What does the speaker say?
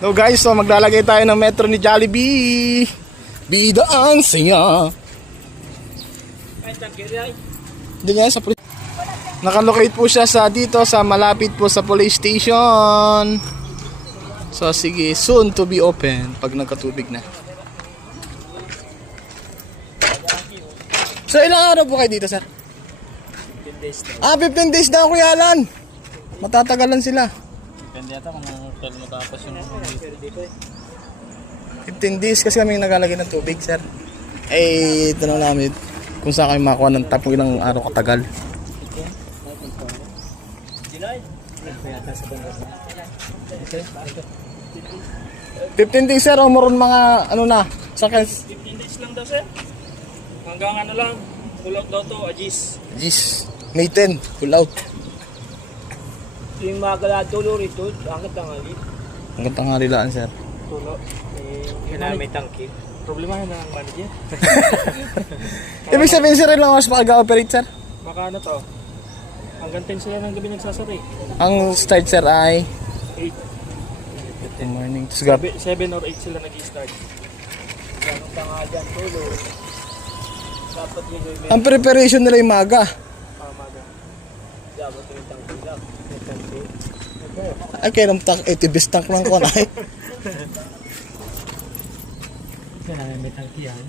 So guys, so maglalagay tayo ng metro ni Jollibee. Bida ang saya. Hindi nga sa police. Nakalocate po siya sa dito sa malapit po sa police station. So sige, soon to be open pag nagkatubig na. So ilang araw po kayo dito, sir? 15 days daw. 15 days daw, Kuya Alan. Matatagalan sila. Depende yata kung kailan matapos yung 15 days kasi kami nagalagay ng tubig, sir. Eh, ito na namin kung saan kami makakuha ng tapong ilang araw katagal. 15 days, sir, o meron mga ano na, seconds. 15 days lang daw, sir. Hanggang ano lang, pull out daw to, Agis. Jeez, May 10, full out. Yung mga galatulo rito, angkat ang alit. Hanggang tanghali laan, sir. Tulo. Kailangan may tangki. Problema na ng manager. Ibig sabihin, sir, ilang oras makag-operate, sir? Baka ano to, hanggang 10 sila ng gabi nagsasari. Ang start, sir, ay 8, good morning. Tapos gabi. 7 or 8 sila nag-i-start. Ganun pa nga dyan, tulo. Dapat yun yung Ang preparation nila yung maga. maga. Dapat yung tangki lang. May tangki. Ay, kaya ng tank, tibis tank lang ko na. May tangki yan.